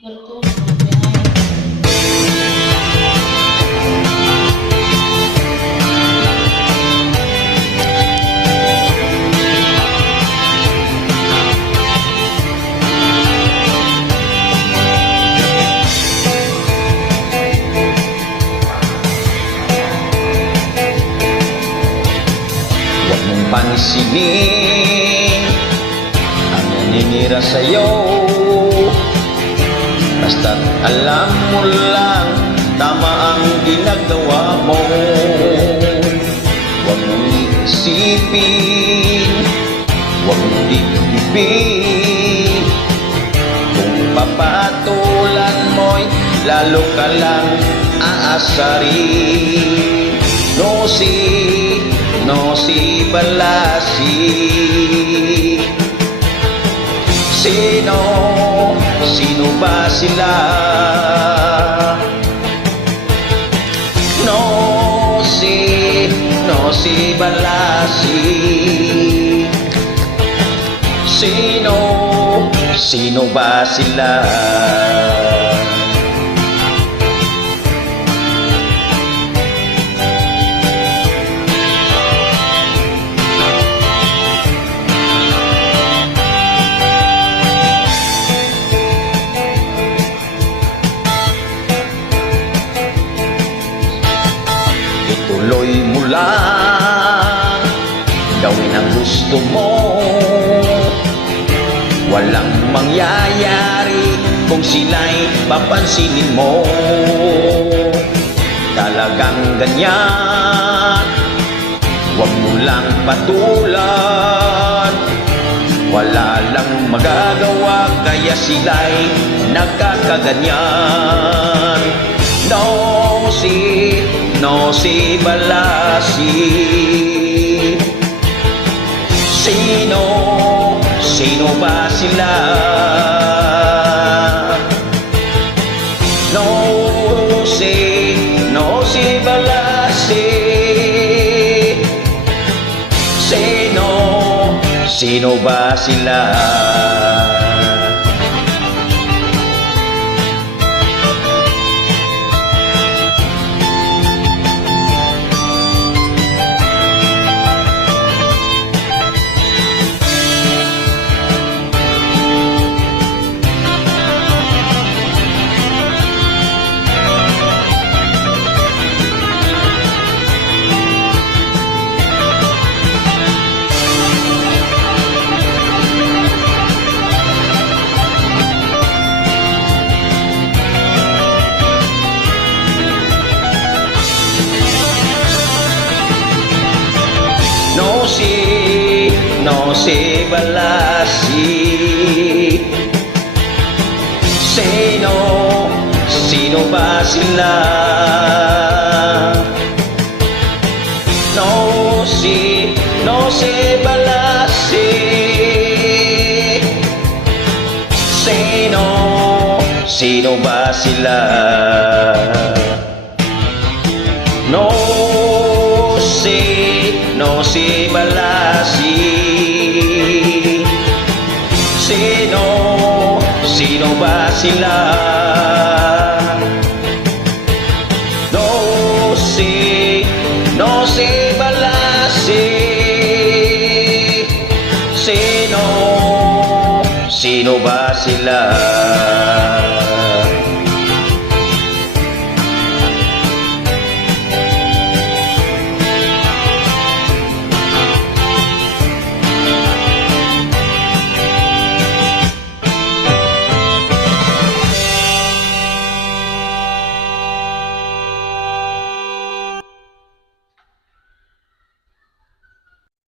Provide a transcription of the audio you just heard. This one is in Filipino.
Huwag mong pansinin ang naninira sa'yo, basta't alam mo lang tama ang ginagawa mo. Huwag mong isipin, huwag mong dibdibin, kung papatulan mo'y lalo ka lang aasarin. No si Balasi. Sino ba sila? No si Balasi. Sino ba sila? Ituloy mo lang, gawin ang gusto mo. Walang mangyayari kung sila'y papansinin mo. Talagang ganyan, huwag mo lang patulan. Wala lang magagawa kaya sila'y nagkakaganyan. No si Balasi. Sino ba sila? No si Balasi. Sino ba sila? No si Balasi. Sino ba sila? No si Balasi. Sino ba sila? No si Balasi. Sino ba sila? No si Balasi. Sino ba sila?